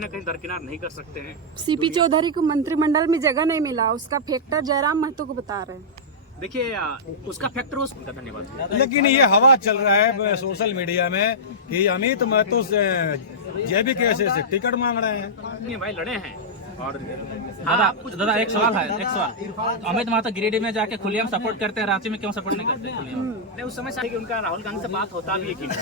कहीं दरकिनार नहीं कर सकते हैं। सीपी चौधरी को मंत्रिमंडल में जगह नहीं मिला, उसका फैक्टर जयराम महतो को बता रहे हैं। देखिए उसका फैक्टर उसका धन्यवाद। लेकिन ये हवा चल रहा है सोशल मीडिया में कि अमित महतो से जेबी कैसे से टिकट मांग रहे हैं। ये भाई लड़े हैं और दादा एक सवाल है, एक सवाल। अमित महतो गिरिडीह में जाके खुलेआम सपोर्ट करते हैं, रांची में क्यों सपोर्ट नहीं करते? नहीं, उस समय से उनका राहुल गांधी से बात होता भी है कि नहीं।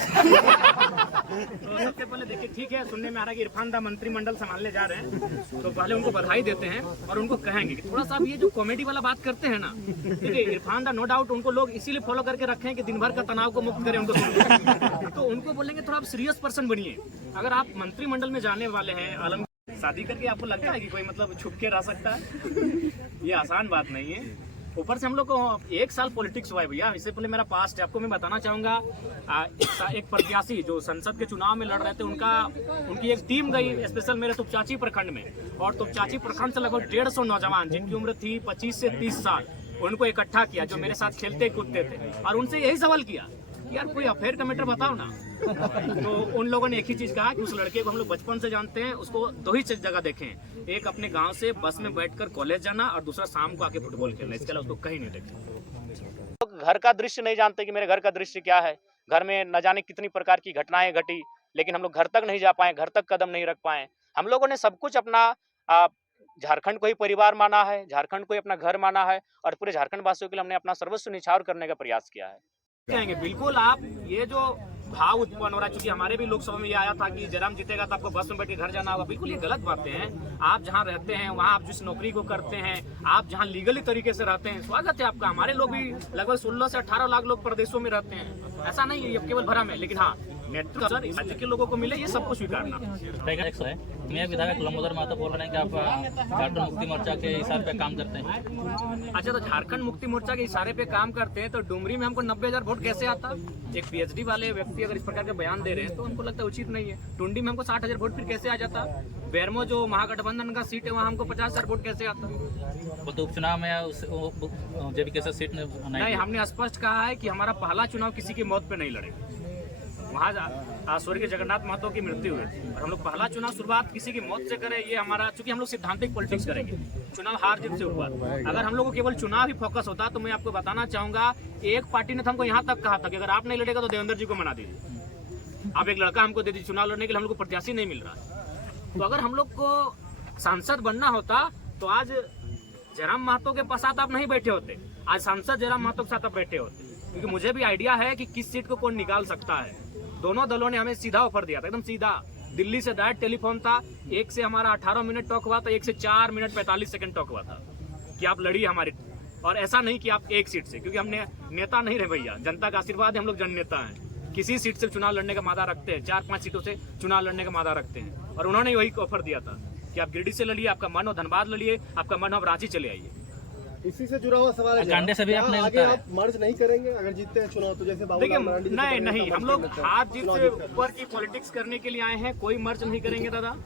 तो सबसे पहले देखिए, ठीक है, सुनने में आ रहा है कि इरफान दा मंत्रिमंडल संभालने जा रहे हैं, तो पहले उनको बधाई देते हैं और उनको कहेंगे कि थोड़ा सा ये जो कॉमेडी वाला बात करते हैं ना, देखिए इरफान दा नो डाउट उनको लोग इसीलिए फॉलो करके रखे हैं कि दिन भर का तनाव को मुक्त करें उनको। तो उनको बोलेंगे थोड़ा आप सीरियस पर्सन बनिए। अगर आप मंत्रिमंडल में जाने वाले हैं, आलम शादी करके आपको लगता है कि कोई मतलब छुप के रह सकता है? ये आसान बात नहीं है। ऊपर से हम लोग को 1 साल पॉलिटिक्स हुआ है भैया। इससे पहले मेरा पास्ट है, आपको मैं बताना चाहूंगा। एक प्रत्याशी जो संसद के चुनाव में लड़ रहे थे, उनकी एक टीम गई स्पेशल मेरे तुपचाची प्रखंड में, और तुपचाची प्रखंड से लगभग 150 नौजवान जिनकी उम्र थी 25 से 30 साल, उनको इकट्ठा किया, जो मेरे साथ खेलते कूदते थे, और उनसे यही सवाल किया, यार कोई अफेयर का मैटर बताओ ना। तो उन लोगों ने एक ही चीज कहा कि उस लड़के को हम लोग बचपन से जानते हैं, उसको 2 ही जगह देखें, एक अपने गांव से बस में बैठकर कॉलेज जाना और दूसरा शाम को आके फुटबॉल खेलना, इसके अलावा उसको कहीं नहीं देखे। घर का दृश्य नहीं जानते कि मेरे घर का दृश्य क्या है। घर में न जाने कितनी प्रकार की घटनाएं घटी, लेकिन हम लोग घर तक नहीं जा पाए, घर तक कदम नहीं रख पाए। हम लोगों ने सब कुछ अपना झारखंड को ही परिवार माना है, झारखंड को ही अपना घर माना है, और पूरे झारखंड वासियों के लिए हमने अपना सर्वस्व निछावर करने का प्रयास किया है। कहेंगे बिल्कुल, आप ये जो भाव उत्पन्न हो रहा है, क्योंकि हमारे भी लोकसभा में ये आया था कि जयराम जीतेगा तो आपको बस में बैठ के घर जाना होगा, बिल्कुल ये गलत बातें हैं। आप जहाँ रहते हैं, वहाँ आप जिस नौकरी को करते हैं, आप जहाँ लीगली तरीके से रहते हैं, स्वागत है आपका। हमारे लोग भी लगभग 16 से 18 लाख लोग प्रदेशों में रहते हैं, ऐसा नहीं है ये केवल भरम है। लेकिन हाँ, नेतृत्व राज्य के लोगों को मिले, ये सबको स्वीकारना। मैं विधायक लंबोदर महतो बोल रहे हैं कि आप झारखंड मुक्ति मोर्चा के इशारे पे काम करते हैं। अच्छा, तो झारखंड मुक्ति मोर्चा के इशारे पे काम करते हैं, तो डुमरी में हमको 90,000 वोट कैसे आता? एक पीएचडी वाले व्यक्ति अगर इस प्रकार के बयान दे रहे हैं तो उनको लगता है उचित नहीं है। टुंडी में हमको 60,000 वोट फिर कैसे आ जाता? बेरमो जो महागठबंधन का सीट है, वहाँ हमको 50,000 वोट कैसे आता? वो तो उपचुनाव में जेबी कैसे सीट नहीं, हमने स्पष्ट कहा है कि हमारा पहला चुनाव किसी की मौत पे नहीं लड़ेगा। वहाँ स्वर्गीय जगन्नाथ महतो की मृत्यु हुई थी, और हम लोग पहला चुनाव शुरुआत किसी की मौत से करें, ये हमारा, चूंकि हम लोग सिद्धांतिक पॉलिटिक्स करेंगे, चुनाव हार जीत से ऊपर। अगर हम लोग को केवल चुनाव ही फोकस होता तो मैं आपको बताना चाहूंगा, एक पार्टी ने तो हमको यहाँ तक कहा था कि अगर आप नहीं लड़ेगा तो देवेंद्र जी को मना दीजिए, आप एक लड़का हमको दे दीजिए चुनाव लड़ने के लिए, हम लोग को प्रत्याशी नहीं मिल रहा। तो अगर हम लोग को सांसद बनना होता तो आज जयराम महतो के साथ आप नहीं बैठे होते, आज सांसद जयराम महतो के साथ आप बैठे होते, क्योंकि मुझे भी आइडिया है कि किस सीट को कौन निकाल सकता है। दोनों दलों ने हमें सीधा ऑफर दिया था, एकदम सीधा। दिल्ली से डायरेक्ट टेलीफोन था, एक से हमारा 18 मिनट टॉक हुआ था, एक से 4 मिनट 45 सेकंड टॉक हुआ था कि आप लड़िए हमारे, और ऐसा नहीं कि आप एक सीट से, क्योंकि हमने नेता नहीं रहे भैया, जनता का आशीर्वाद है, हम लोग जननेता हैं। किसी सीट से चुनाव लड़ने का वादा रखते हैं, 4-5 सीटों से चुनाव लड़ने का वादा रखते हैं, और उन्होंने वही ऑफर दिया था कि आप गिरिडीह से लड़िए, आपका मन हो धनबाद लड़िए, आपका मन हो रांची चले आइए। इसी से जुड़ा हुआ सवाल है, से भी आपने आगे आप मर्ज नहीं करेंगे अगर जीतते हैं चुनाव तो? जैसे देखिए, नहीं, हम लोग हार जीत से ऊपर की पॉलिटिक्स करने के लिए आए हैं, कोई मर्ज नहीं करेंगे दादा।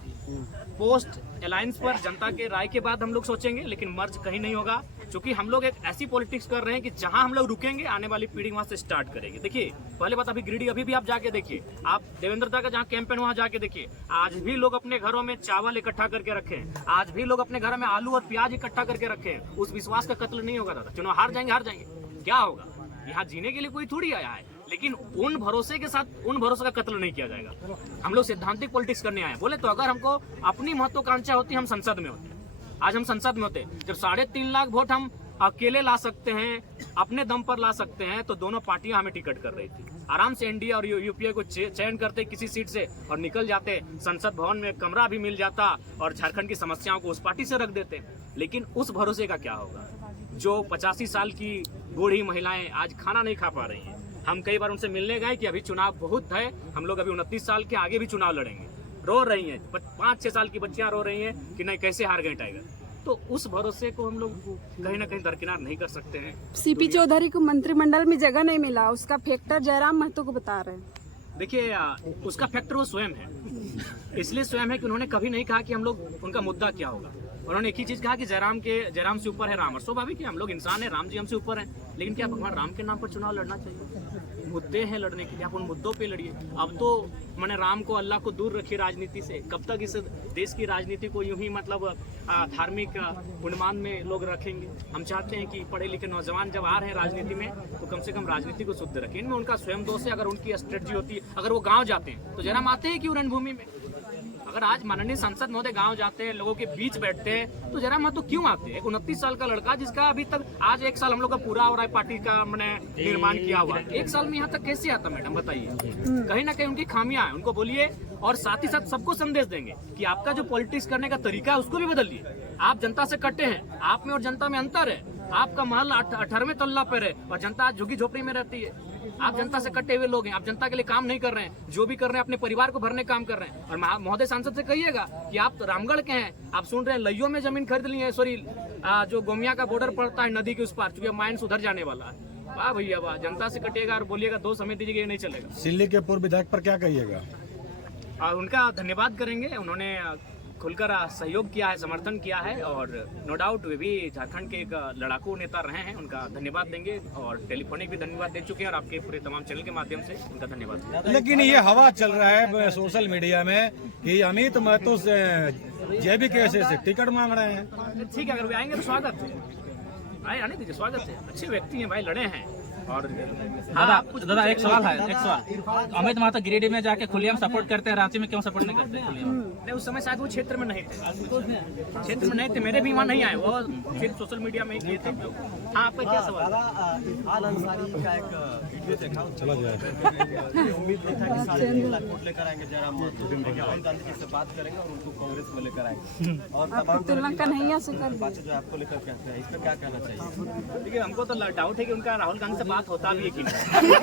पोस्ट अलायंस पर जनता के राय के बाद हम लोग सोचेंगे, लेकिन मर्ज कहीं नहीं होगा, क्योंकि हम लोग एक ऐसी पॉलिटिक्स कर रहे हैं कि जहां हम लोग रुकेंगे, आने वाली पीढ़ी वहां से स्टार्ट करेगी। देखिए, पहले बात, अभी गिरिडीह अभी भी आप जाके देखिए, आप देवेंद्र दा का जहाँ कैंपेन वहां जाके देखिए, आज भी लोग अपने घरों में चावल इकट्ठा करके रखे हैं, आज भी लोग अपने घरों में आलू और प्याज इकट्ठा करके रखे हैं। उस विश्वास का कत्ल नहीं होगा दादा। चुनाव हार जाएंगे, क्या होगा? यहाँ जीने के लिए कोई थोड़ी आया है, लेकिन उन भरोसे के साथ उन भरोसे का कत्ल नहीं किया जाएगा। हम लोग सिद्धांतिक पॉलिटिक्स करने आए। बोले तो अगर हमको अपनी महत्वाकांक्षा होती, हम संसद में होते। आज हम संसद में होते, जब 3.5 लाख वोट हम अकेले ला सकते हैं, अपने दम पर ला सकते हैं, तो दोनों पार्टियां हमें टिकट कर रही थी। आराम से एनडीए और यूपीए को चयन करते किसी सीट से और निकल जाते, संसद भवन में कमरा भी मिल जाता, और झारखंड की समस्याओं को उस पार्टी से रख देते। लेकिन उस भरोसे का क्या होगा? जो 85 साल की बूढ़ी महिलाएं आज खाना नहीं खा पा रही हैं, हम कई बार उनसे मिलने गए कि अभी चुनाव बहुत है, हम लोग अभी 29 साल के आगे भी चुनाव लड़ेंगे, रो रही हैं, 5-6 साल की बच्चियां रो रही हैं कि नहीं कैसे हार गए टाइगर। तो उस भरोसे को हम लोग कहीं ना कहीं दरकिनार नहीं कर सकते हैं। सीपी चौधरी को मंत्रिमंडल में जगह नहीं मिला, उसका फैक्टर जयराम महतो को बता रहे हैं। देखिए, उसका फैक्टर वो स्वयं है, इसलिए स्वयं है कि उन्होंने कभी नहीं कहा कि हम लोग, उनका मुद्दा क्या होगा। उन्होंने एक ही चीज कहा कि जयराम से ऊपर है राम, और स्वाभाविक है, हम लोग इंसान है, राम जी हमसे ऊपर हैं, लेकिन क्या भगवान राम के नाम पर चुनाव लड़ना चाहिए? मुद्दे हैं लड़ने के लिए, आप उन मुद्दों पे लड़िए। अब तो मैंने राम को अल्लाह को दूर रखिए राजनीति से। कब तक इस देश की राजनीति को यूं ही मतलब धार्मिक उन्माद में लोग रखेंगे। हम चाहते हैं कि पढ़े लिखे नौजवान जब आ रहे हैं राजनीति में तो कम से कम राजनीति को शुद्ध रखें। इनमें उनका स्वयं दोष है। अगर उनकी स्ट्रेटजी होती है, अगर वो गाँव जाते हैं तो जरा आते हैं क्यों रणभूमि में? अगर आज माननीय सांसद महोदय गांव जाते हैं, लोगों के बीच बैठते हैं तो जरा मत तो क्यों आते हैं? एक 29 साल का लड़का जिसका अभी तक आज 1 साल हम लोग का पूरा हो रहा है, पार्टी का मैंने निर्माण किया हुआ, 1 साल में यहाँ तक कैसे आता मैडम बताइए? कहीं ना कहीं उनकी खामियां हैं, उनको बोलिए। और साथ ही साथ सबको संदेश देंगे कि आपका जो पॉलिटिक्स करने का तरीका है उसको भी बदलिए। आप जनता से कटे हैं, आप में और जनता में अंतर है। आपका महल 18वें तल्ला पर है और जनता आज झुग्गी झोपड़ी में रहती है। आप जनता से कटे हुए लोग हैं, आप जनता के लिए काम नहीं कर रहे हैं। जो भी कर रहे हैं अपने परिवार को भरने काम कर रहे हैं। और महोदय सांसद से कहिएगा कि आप तो रामगढ़ के हैं, आप सुन रहे हैं लइयों में जमीन खरीद ली है। सॉरी, जो गोमिया का बॉर्डर पड़ता है नदी के उस पार, चूंकि माइन सुधर जाने वाला है। वाह भैया वाह, जनता से कटिएगा और बोलिएगा 2 समय दीजिएगा, ये नहीं चलेगा। सिल्ली के पूर्व विधायक पर क्या कहिएगा? उनका धन्यवाद करेंगे, उन्होंने खुलकर सहयोग किया है, समर्थन किया है। और नो डाउट वे भी झारखंड के एक लड़ाकू नेता रहे हैं, उनका धन्यवाद देंगे। और टेलीफोनिक भी धन्यवाद दे चुके हैं और आपके पूरे तमाम चैनल के माध्यम से उनका धन्यवाद। लेकिन ये हवा चल रहा है सोशल मीडिया में कि अमित महतो से जेबी कैसे से टिकट मांग रहे हैं। ठीक है, अगर वे आएंगे तो स्वागत है, आने दीजिए, स्वागत है। अच्छे व्यक्ति हैं भाई, लड़े हैं। और दादा एक सवाल है, एक सवाल। अमित महतो गिरिडीह में जाके खुलेआम सपोर्ट करते हैं, रांची में क्यों सपोर्ट नहीं करते खुलेआम? नहीं, उस समय शायद वो क्षेत्र में नहीं थे, क्षेत्र में नहीं थे, मेरे भी वहाँ नहीं आए, वो सिर्फ सोशल मीडिया में ही किए थे। हाँ, आपका क्या सवाल? आल अंसारी का एक वीडियो देखा, चला जाए। उम्मीद नहीं था कि सारे वोट लेकर आएंगे जयराम महतो, लेकिन राहुल गांधी जी से बात करेंगे और उनको कांग्रेस में लेकर आएंगे। और तमाम तुलना कन्हैया से कर बातें जो आपको लेकर कहते हैं, इस पर क्या कहना चाहिए? देखिए, हमको तो डाउट है कि उनका राहुल गांधी से बात होता भी है कि नहीं।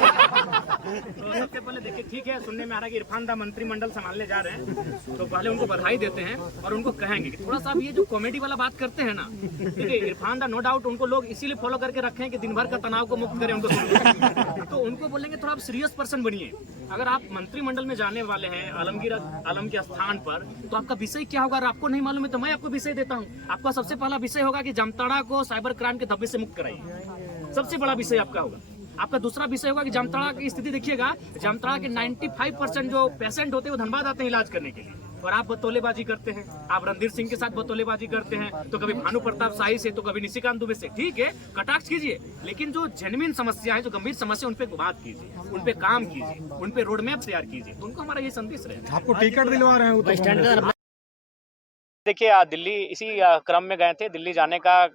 तो सबसे पहले देखिए, ठीक है, सुनने में आ रहा है कि इरफान दा मंत्रिमंडल संभालने जा रहे हैं, तो पहले उनको बधाई देते हैं और उनको कहेंगे कि थोड़ा सा ये जो कॉमेडी वाला बात करते हैं ना, देखिए इरफान दा नो डाउट उनको लोग इसीलिए फॉलो करके रखे हैं कि दिन भर का तनाव को मुक्त करें उनको सुनिए। तो उनको बोलेंगे थोड़ा आप सीरियस पर्सन बनिए। अगर आप मंत्रिमंडल में जाने वाले हैं आलमगीर आलम के स्थान पर, तो आपका विषय क्या होगा? अगर आपको नहीं मालूम है तो मैं आपको विषय देता हूँ। आपका सबसे पहला विषय होगा कि जामताड़ा को साइबर क्राइम के धब्बे से मुक्त कराइए, सबसे बड़ा विषय आपका होगा। आपका दूसरा विषय होगा कि जामताड़ा की स्थिति देखिएगा, जामताड़ा के 95% जो पेशेंट होते हैं वो धनबाद आते हैं इलाज करने के लिए, और आप बतौलेबाजी करते हैं। आप रणधीर सिंह के साथ बतौलेबाजी करते हैं, तो कभी भानु प्रताप शाही से, तो कभी निशिकांत दुबे से। ठीक है, कटाक्ष कीजिए, लेकिन जो जेन्युइन समस्या है, जो गंभीर समस्या, उन पे बात कीजिए, उन पे काम कीजिए, उन पे रोड मैप तैयार कीजिए। तो उनको हमारा ये संदेश रहेगा। आपको टिकट दिलवा रहे हैं? देखिए, दिल्ली इसी क्रम में गए थे। दिल्ली जाने का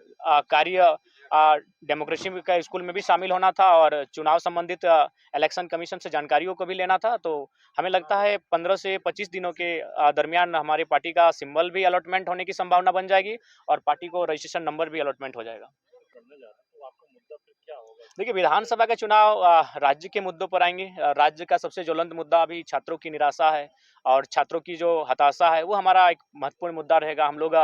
कार्य डेमोक्रेसी का स्कूल में भी शामिल होना था और चुनाव संबंधित इलेक्शन कमीशन से जानकारियों को भी लेना था। तो हमें लगता है 15 से 25 दिनों के दरमियान हमारी पार्टी का सिंबल भी अलॉटमेंट होने की संभावना बन जाएगी और पार्टी को रजिस्ट्रेशन नंबर भी अलॉटमेंट हो जाएगा। देखिए, विधानसभा का चुनाव राज्य के मुद्दों पर आएंगे। राज्य का सबसे ज्वलंत मुद्दा अभी छात्रों की निराशा है और छात्रों की जो हताशा है, वो हमारा एक महत्वपूर्ण मुद्दा रहेगा। हम लोग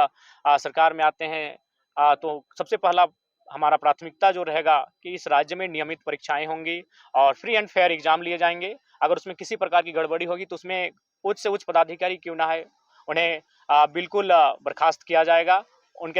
सरकार में आते हैं तो सबसे पहला हमारा प्राथमिकता जो रहेगा कि इस राज्य में नियमित परीक्षाएं होंगी और फ्री एंड फेयर एग्जाम लिए जाएंगे। अगर उसमें किसी प्रकार की गड़बड़ी होगी तो उसमें उच्च से उच्च पदाधिकारी क्यों ना है, उन्हें बिल्कुल बर्खास्त किया जाएगा। उनके